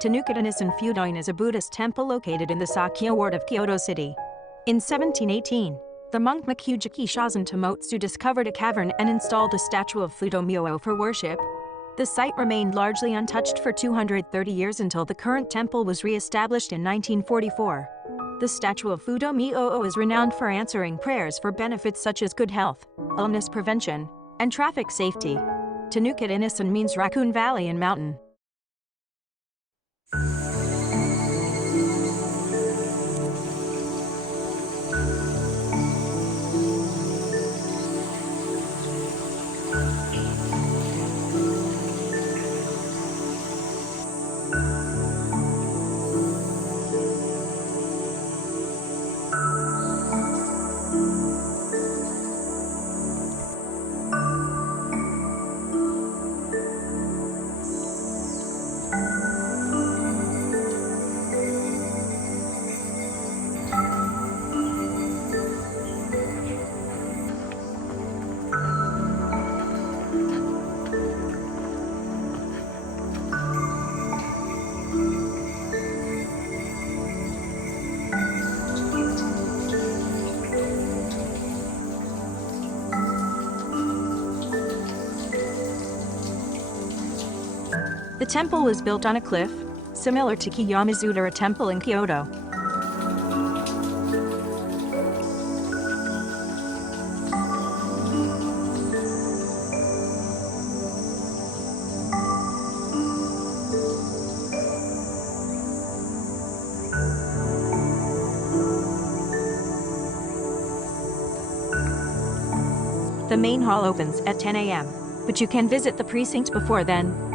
Tanukidanisan Fudoin is a Buddhist temple located in the Sakya ward of Kyoto City. In 1718, the monk Mokujiki Shozen Tomoatsu discovered a cavern and installed a statue of Fudo Myo-o for worship. The site remained largely untouched for 230 years until the current temple was re-established in 1944. The statue of Fudo Myo-o is renowned for answering prayers for benefits such as good health, illness prevention, and traffic safety. Tanukidanisan means Raccoon Valley and Mountain. The temple was built on a cliff, similar to Kiyomizudera Temple in Kyoto. The main hall opens at 10 a.m., but you can visit the precinct before then.